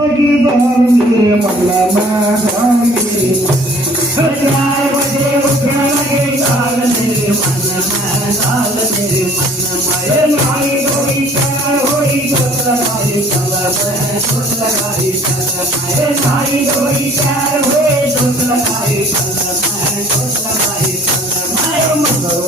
लगी जान मेरे मल्ला मैं जान मेरे 4 बजे उठने लगे जान मेरे मन में जान मेरे मन में नाई धोई तैयार हुई जोत लगाई चल मैं जोत लगाई चल मैं नाई धोई तैयार हुई जोत लगाई चल मैं जोत लगाई चल मैं मंगल